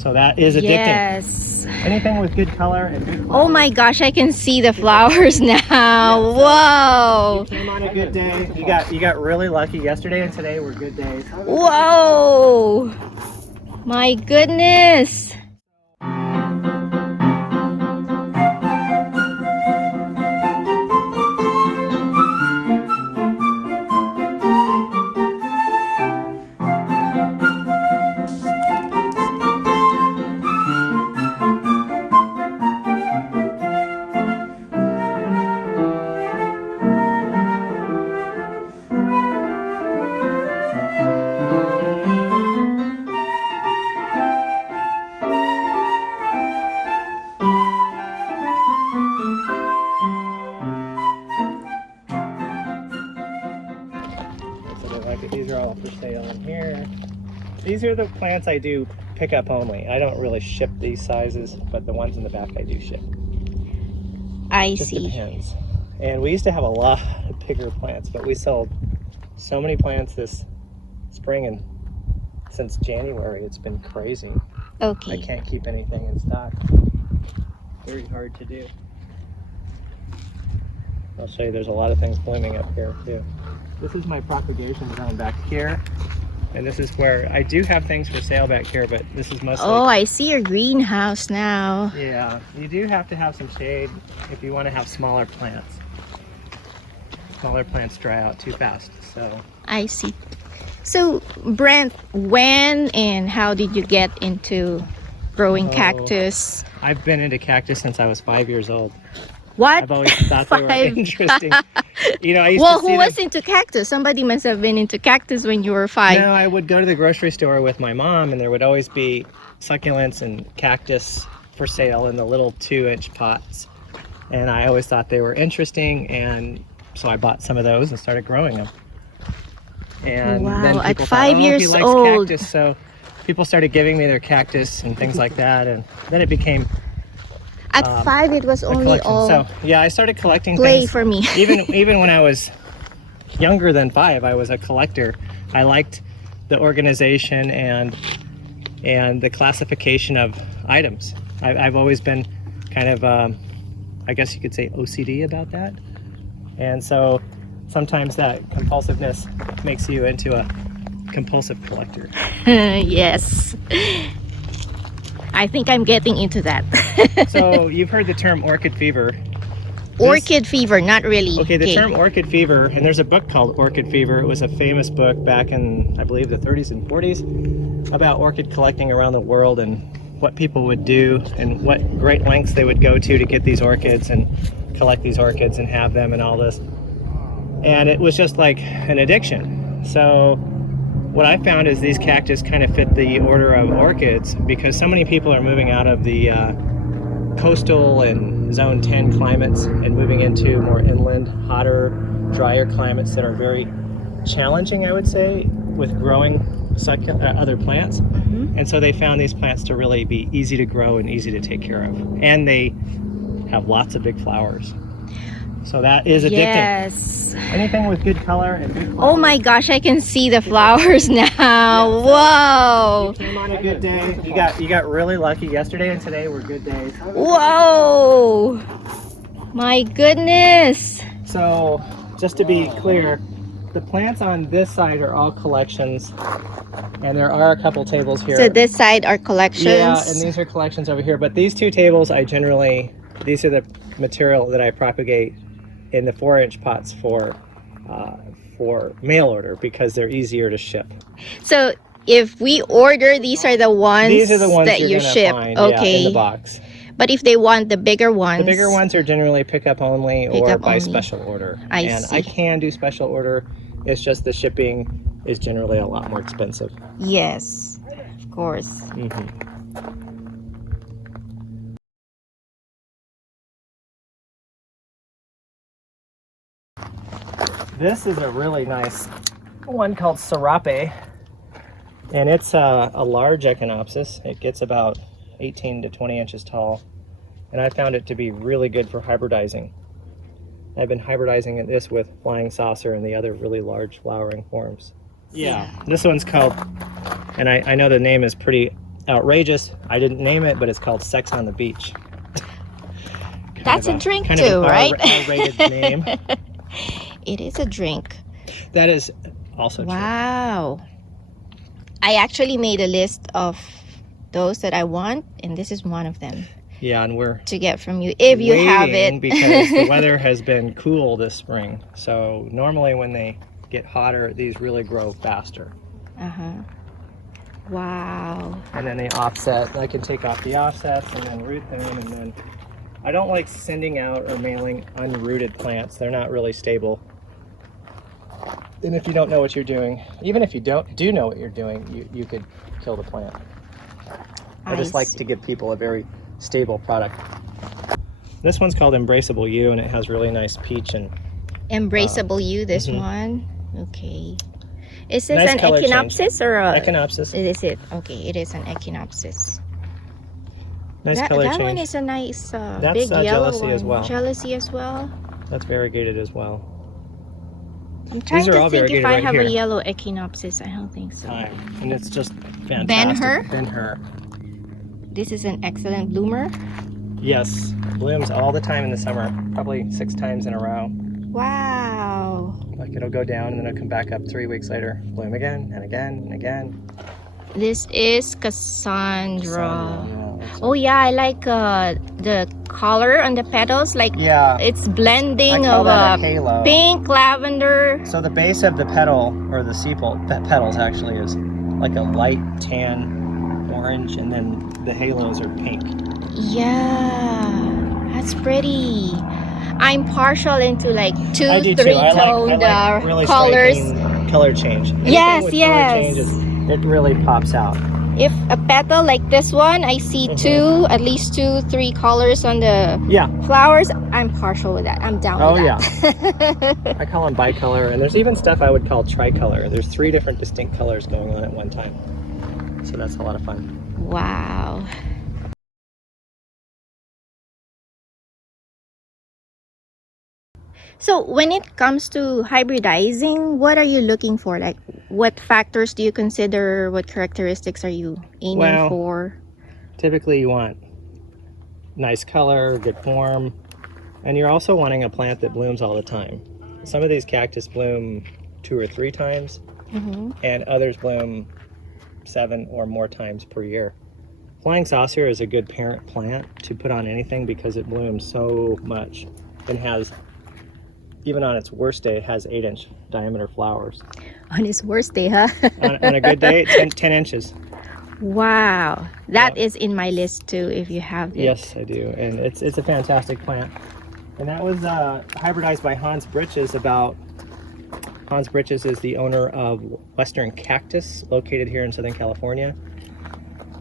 So that is addicting. Yes. Anything with good color and good Oh my gosh, I can see the flowers now. Whoa. You came on a good day. You got really lucky. Yesterday and today were good days. Whoa. My goodness. These are all for sale in here. These are the plants I do pick up only. I don't really ship these sizes, but the ones in the back I do ship. I Just see. depends. And we used to have a lot of bigger plants, but we sold so many plants this spring, and since January it's been crazy. Okay. I can't keep anything in stock. Very hard to do. I'll show you, there's a lot of things blooming up here too. This is my propagation zone back here, and this is where I do have things for sale back here, but this is mostly... Oh, I see your greenhouse now. Yeah, you do have to have some shade if you want to have smaller plants. Smaller plants dry out too fast, so... I see. So, Brent, when and how did you get into growing cactus? I've been into cactus since I was 5 years old. What? I've always thought they were 5? interesting. You know, I used Well, to see who was them. into cactus? Somebody must have been into cactus when you were 5. No, I would go to the grocery store with my mom, and there would always be succulents and cactus for sale in the little 2-inch pots. And I always thought they were interesting, and so I bought some of those and started growing them. And Wow, then at people 5 thought, oh, years he likes old. cactus, so people started giving me their cactus and things like that, and then it became At 5, it was a only collection. all So yeah, I started collecting play things. for me. even when I was younger than 5, I was a collector. I liked the organization and the classification of items. I've always been kind of I guess you could say OCD about that, and so sometimes that compulsiveness makes you into a compulsive collector. Yes. I think I'm getting into that. So you've heard the term orchid fever. Orchid fever, not really. Okay, the term orchid fever, and there's a book called Orchid Fever. It was a famous book back in, I believe, the 30s and 40s about orchid collecting around the world and what people would do and what great lengths they would go to get these orchids and collect these orchids and have them and all this. And it was just like an addiction. So what I found is these cactus kind of fit the order of orchids because so many people are moving out of the coastal and zone 10 climates and moving into more inland, hotter, drier climates that are very challenging, I would say, with growing other plants. And so they found these plants to really be easy to grow and easy to take care of. And they have lots of big flowers. So that is addicting. Yes. Anything with good color and good Oh my gosh, I can see the flowers now. Whoa. You came on a good day. You got really lucky. Yesterday and today were good days. Whoa. My goodness. So just to be clear, the plants on this side are all collections, and there are a couple tables here. So this side are collections. Yeah, and these are collections over here. But these 2 tables, these are the material that I propagate in the 4-inch pots for mail order because they're easier to ship. So if we order, these are the ones, These are the ones that you're you gonna ship. find, Okay. yeah, in the box. But if they want the bigger ones, The bigger ones are generally pickup only or Pickup by only. special order. I and see. I can do special order. It's just the shipping is generally a lot more expensive. Yes, of course. This is a really nice one called Serape, and it's a large Echinopsis. It gets about 18 to 20 inches tall, and I found it to be really good for hybridizing. I've been hybridizing this with flying saucer and the other really large flowering forms. Yeah, this one's called, and I know the name is pretty outrageous. I didn't name it, but it's called Sex on the Beach. That's a drink kind too, of an right? R-rated name. It is a drink. That is also true. Wow. I actually made a list of those that I want, and this is one of them. Yeah, and we're to get from you if you have it. Because the weather has been cool this spring. So normally when they get hotter, these really grow faster. Wow. And then they offset. I can take off the offsets and then root them, and then I don't like sending out or mailing unrooted plants. They're not really stable. And if you don't know what you're doing, even if you do know what you're doing, you could kill the plant. I just like to give people a very stable product. This one's called Embraceable You, and it has really nice peach and Embraceable You, this one. Okay. Is this nice an Echinopsis or a Echinopsis? Is it? Okay, it is an Echinopsis. Nice that, color that change. one is a nice That's big yellow jealousy one. as well. Jealousy as well. That's variegated as well. I'm trying These are to all think if variegated I right have here. a yellow Echinopsis. I don't think so. And it's just fantastic. Ben-Hur? Ben-Hur. This is an excellent bloomer. Yes, blooms all the time in the summer, probably 6 times in a row. Wow. Like it'll go down and then it'll come back up 3 weeks later, bloom again and again and again. This is Cassandra. Yeah, Oh yeah, I like the color on the petals. Like it's blending I call of that a halo. Pink, lavender. So the base of the petal, or the sepal, petals actually, is like a light tan orange, and then the halos are pink. Yeah, that's pretty. I'm partial into like two, I do too. three-toned I like really colors. striking color change. Anything Yes, with yes. color changes, it really pops out. If a petal like this one, I see at least 2, 3 colors on the flowers. I'm partial with that. I'm down with that. Yeah. I call them bicolor, and there's even stuff I would call tricolor. There's 3 different distinct colors going on at one time. So that's a lot of fun. Wow. So when it comes to hybridizing, what are you looking for? Like, what factors do you consider? What characteristics are you aiming for? Typically you want nice color, good form, and you're also wanting a plant that blooms all the time. Some of these cactus bloom 2 or 3 times, and others bloom 7 or more times per year. Flying saucer is a good parent plant to put on anything because it blooms so much and has, even on its worst day, it has 8-inch diameter flowers. On its worst day, huh? on a good day, 10 inches. Wow. That is in my list too, if you have it. Yes, I do. And it's a fantastic plant. And that was hybridized by Hans Britches. Hans Britches is the owner of Western Cactus, located here in Southern California.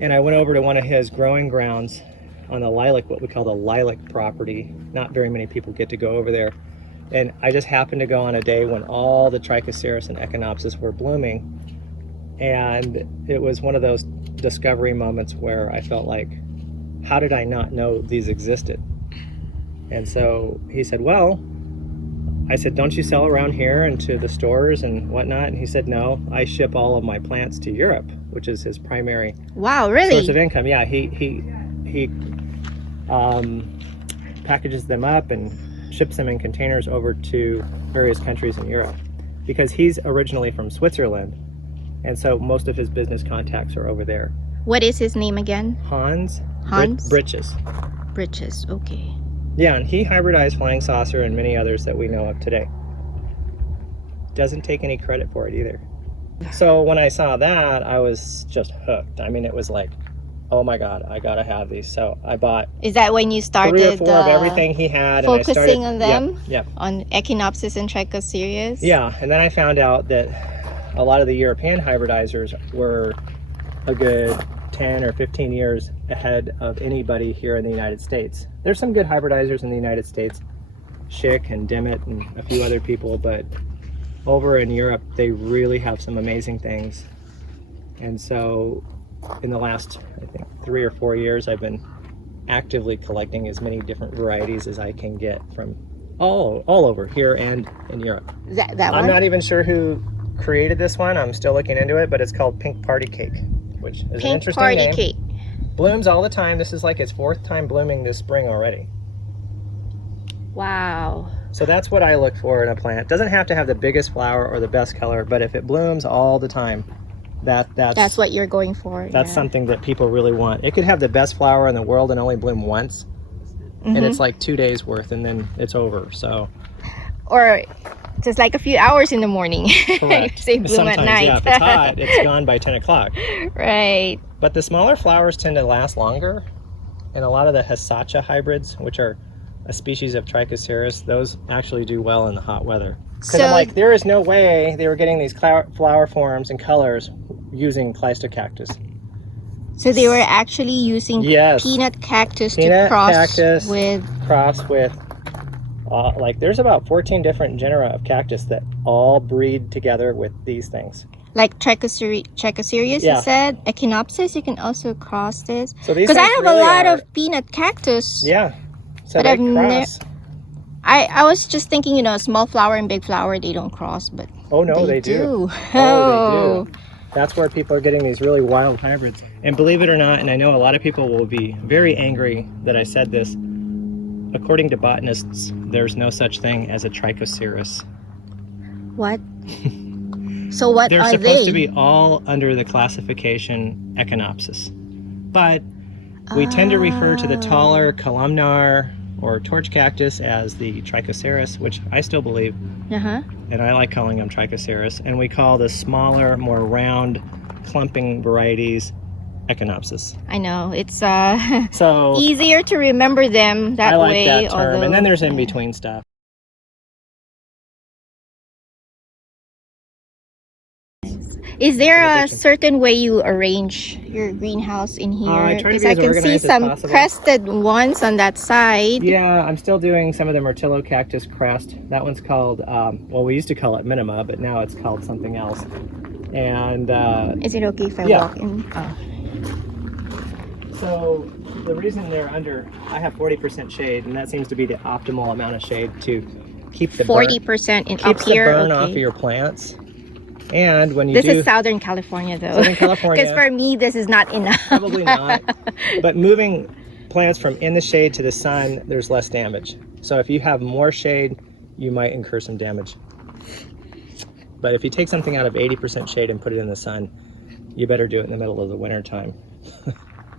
And I went over to one of his growing grounds on the lilac, what we call the lilac property. Not very many people get to go over there. And I just happened to go on a day when all the Trichocereus and Echinopsis were blooming. And it was one of those discovery moments where I felt like, how did I not know these existed? And so he said, well, I said, don't you sell around here and to the stores and whatnot? And he said, no, I ship all of my plants to Europe, which is his primary source of income. Yeah, he packages them up and ships them in containers over to various countries in Europe because he's originally from Switzerland, and so most of his business contacts are over there. What is his name again? Hans Britches. Britches, okay. Yeah, and he hybridized Flying Saucer and many others that we know of today. Doesn't take any credit for it either. So when I saw that, I was just hooked. I mean, it was like, oh my God, I gotta have these. So I bought. Is that when you started 3 or 4 of everything he had, focusing on them? Yep. On Echinopsis and Trichocereus? Yeah, and then I found out that a lot of the European hybridizers were a good 10 or 15 years ahead of anybody here in the United States. There's some good hybridizers in the United States, Schick and Dimmitt and a few other people, but over in Europe, they really have some amazing things. And so in the last, I think, 3 or 4 years, I've been actively collecting as many different varieties as I can get from all over here and in Europe. That one? I'm not even sure who created this one. I'm still looking into it, but it's called Pink Party Cake. which is an Pink interesting party name. cake. Blooms all the time. This is like its 4th time blooming this spring already. Wow. So that's what I look for in a plant. It doesn't have to have the biggest flower or the best color, but if it blooms all the time, that's what you're going for. That's something that people really want. It could have the best flower in the world and only bloom once, and it's like 2 days worth, and then it's over. So, or just like a few hours in the morning. Correct. Say bloom Sometimes, at night. yeah, if it's hot, it's gone by 10 o'clock. Right. But the smaller flowers tend to last longer, and a lot of the Hisacha hybrids, which are a species of Trichocereus, those actually do well in the hot weather. Because I'm like, there is no way they were getting these flower forms and colors using Cactus. So they were actually using peanut cactus to cross with like there's about 14 different genera of cactus that all breed together with these things. Like Trichocereus, you said. Echinopsis, you can also cross this. So these, because I have really a lot of peanut cactus. Yeah. So but they cross. I was just thinking, you know, small flower and big flower, they don't cross, but oh no, they do. Oh, they do. That's where people are getting these really wild hybrids. And believe it or not, and I know a lot of people will be very angry that I said this, according to botanists, there's no such thing as a Trichocereus. What? So what They're are supposed they? to be all under the classification Echinopsis. But we tend to refer to the taller columnar or torch cactus as the Trichocereus, which I still believe, and I like calling them Trichocereus, and we call the smaller, more round, clumping varieties Echinopsis. I know, it's so easier to remember them that way. I like that term, and then there's in-between stuff. Is there a certain way you arrange your greenhouse in here? Because I can see some crested ones on that side. Yeah, I'm still doing some of the Myrtillo cactus crest. That one's called, well, we used to call it Minima, but now it's called something else. And is it okay if I walk in? Oh. So the reason they're under, I have 40% shade, and that seems to be the optimal amount of shade to keep the 40% in up here. Keeps the burn off of your plants. And when you This is Southern California, though. Southern California. Because for me, this is not enough. Probably not. But moving plants from in the shade to the sun, there's less damage. So if you have more shade, you might incur some damage. But if you take something out of 80% shade and put it in the sun, you better do it in the middle of the winter time,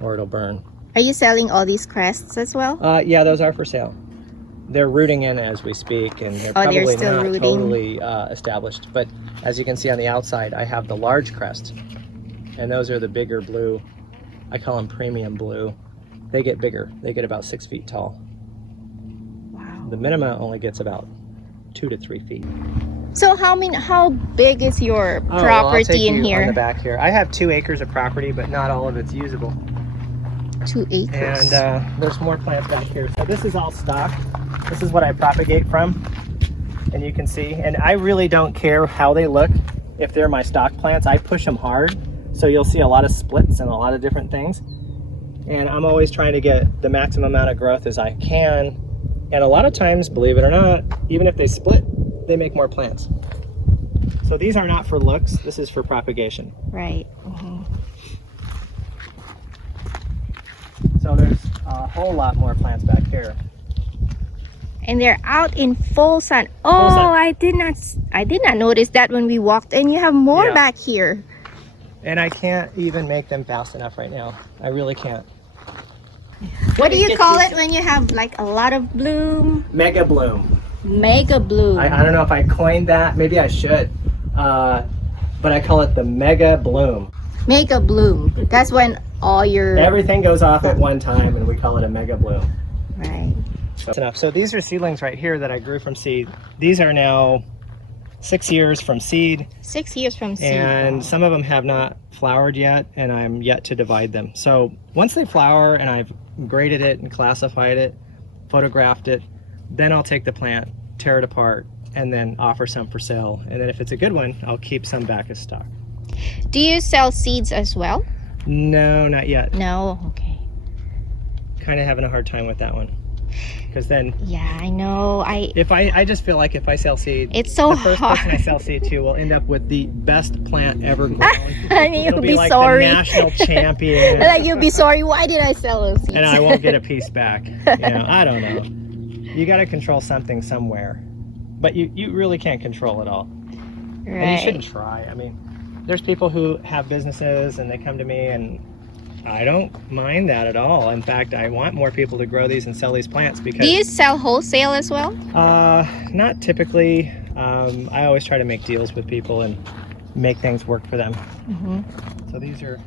or it'll burn. Are you selling all these crests as well? Yeah, those are for sale. They're rooting in as we speak, and they're probably not totally established. But as you can see on the outside, I have the large crest, and those are the bigger blue. I call them premium blue. They get bigger. They get about 6 feet tall. Wow. The Minima only gets about 2 to 3 feet. So how big is your property well, I'll take in you here? on the back here. I have 2 acres of property, but not all of it's usable. 2 acres. And there's more plants back here. So this is all stock. This is what I propagate from, and you can see. And I really don't care how they look. If they're my stock plants, I push them hard. So you'll see a lot of splits and a lot of different things. And I'm always trying to get the maximum amount of growth as I can. And a lot of times, believe it or not, even if they split, they make more plants. So these are not for looks. This is for propagation. Right. So there's a whole lot more plants back here. And they're out in full sun. Oh, full sun. I did not notice that when we walked in. You have more back here. And I can't even make them fast enough right now. I really can't. What do you call it when you have like a lot of bloom? Mega bloom. Mega bloom. I don't know if I coined that. Maybe I should. But I call it the mega bloom. Mega bloom. That's when all your... Everything goes off at one time, and we call it a mega bloom. Right. That's enough. So these are seedlings right here that I grew from seed. These are now 6 years from seed. 6 years from seed. And some of them have not flowered yet, and I'm yet to divide them. So once they flower and I've graded it and classified it, photographed it, then I'll take the plant, tear it apart, and then offer some for sale. And then if it's a good one, I'll keep some back as stock. Do you sell seeds as well? No, not yet. No? Okay. Kind of having a hard time with that one. Because then, yeah, I know. I just feel like if I sell seed, It's so the first hard. person I sell seed to will end up with the best plant ever grown. And you'll It'll be like sorry. the national champion. Like you'll be sorry. Why did I sell those seeds? And I won't get a piece back. I don't know. You got to control something somewhere, but you really can't control it all. Right. And you shouldn't try. I mean, there's people who have businesses and they come to me, and I don't mind that at all. In fact, I want more people to grow these and sell these plants because... Do you sell wholesale as well? Not typically. I always try to make deals with people and make things work for them. Mm-hmm. So these are